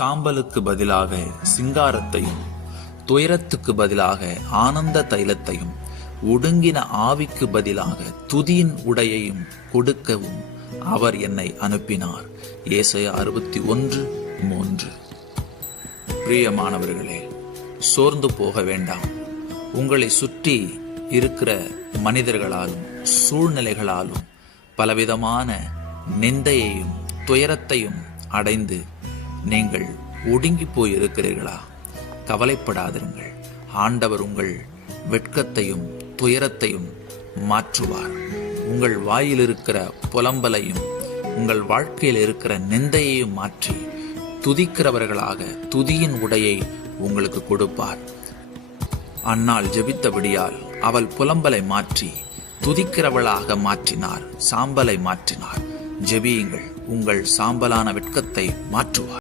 சாம்பலுக்கு பதிலாக சிங்காரத்தையும், துயரத்துக்கு பதிலாக ஆனந்த தைலத்தையும், ஒடுங்கின ஆவிக்கு பதிலாக துதியின் உடையையும் கொடுக்கவும் அவர் என்னை அனுப்பினார். ஏசாயா 61:3. பிரியமானவர்களே, சோர்ந்து போக வேண்டாம். உங்களை சுற்றி இருக்கிற மனிதர்களாலும் சூழ்நிலைகளாலும் பலவிதமான நிந்தையையும் துயரத்தையும் அடைந்து நீங்கள் ஒடுங்கி போயிருக்கிறீர்களா? கவலைப்படாதிருங்கள். ஆண்டவர் உங்கள் வெட்கத்தையும் துயரத்தையும் மாற்றுவார். உங்கள் வாயில் இருக்கிற புலம்பலையும் உங்கள் வாழ்க்கையில் இருக்கிற நிந்தையையும் மாற்றி துதிக்கிறவர்களாக துதியின் உடையை உங்களுக்கு கொடுப்பார். அன்னாள் ஜெபித்தபடியால் அவள் புலம்பலை மாற்றி துதிக்கிறவளாக மாற்றினார், சாம்பலை மாற்றினார். ஜெபியுங்கள், உங்கள் சாம்பலான வெட்கத்தை மாற்றுவார்.